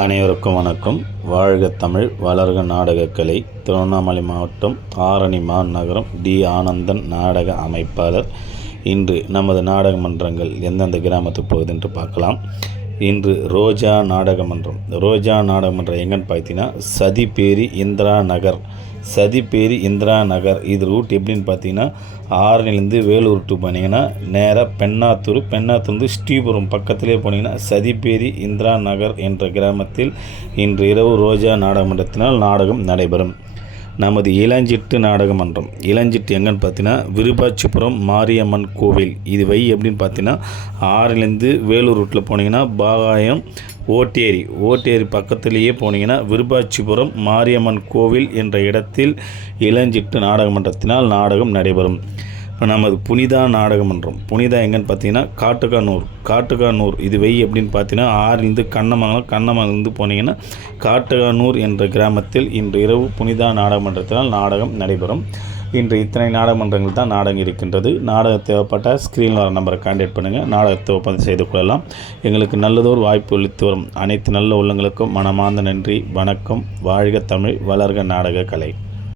அனைவருக்கும் வணக்கம். வாழ்க தமிழ், வளர்க நாடகக்கலை. திருவண்ணாமலை மாவட்டம் ஆரணி மாநகரம் டி. ஆனந்தன் நாடக அமைப்பாளர். இன்று நமது நாடக மன்றங்கள் எந்தெந்த கிராமத்துக்கு போகுது என்று பார்க்கலாம். இன்று ரோஜா நாடக மன்றம். ரோஜா நாடக மன்றம் எங்கன்னு பார்த்தீங்கன்னா சதிப்பேரி இந்திரா நகர். சதிப்பேரி இந்திரா நகர் இது ரூட் எப்படின்னு பார்த்தீங்கன்னா ஆரணிலேருந்து வேலூர் டு போனீங்கன்னா நேராக பெண்ணாத்தூர் ஸ்ரீபுரம் பக்கத்திலே போனீங்கன்னா சதிப்பேரி இந்திரா நகர் என்ற கிராமத்தில் இன்று இரவு ரோஜா நாடக மன்றத்தினால் நாடகம் நடைபெறும். நமது இளஞ்சிட்டு நாடக மன்றம். இளஞ்சிட்டு எங்கன்னு பார்த்தீங்கன்னா விருப்பாச்சிபுரம் மாரியம்மன் கோவில். இது எப்படின்னு பார்த்தீங்கன்னா ஆறிலேருந்து வேலூர் ரூட்டில் போனீங்கன்னா பாகாயம் ஓட்டேரி பக்கத்திலேயே போனீங்கன்னா விருப்பாச்சிபுரம் மாரியம்மன் கோவில் என்ற இடத்தில் இளஞ்சிட்டு நாடக மன்றத்தினால் நாடகம் நடைபெறும். நமது புனிதா நாடக மன்றம். புனிதா எங்கன்னு பார்த்தீங்கன்னா காட்டுக்கானூர் இது எப்படின்னு பார்த்தீங்கன்னா ஆறிலிருந்து கண்ணமங்கலம் போனீங்கன்னா காட்டுக்கானூர் என்ற கிராமத்தில் இன்று இரவு புனிதா நாடக மன்றத்தினால் நாடகம் நடைபெறும். இன்று இத்தனை நாடக மன்றங்கள் தான் நாடகம் இருக்கின்றது. நாடகம் தேவைப்பட்ட ஸ்க்ரீனில் வர நம்பரை கான்டாக்ட் பண்ணுங்கள். நாடகத்தை ஒப்பந்தம் செய்து கொள்ளலாம். எங்களுக்கு நல்லதோர் வாய்ப்பு அளித்து வரும் அனைத்து நல்ல உள்ளங்களுக்கும் மனமார்ந்த நன்றி. வணக்கம். வாழ்க தமிழ், வளர்க நாடக கலை.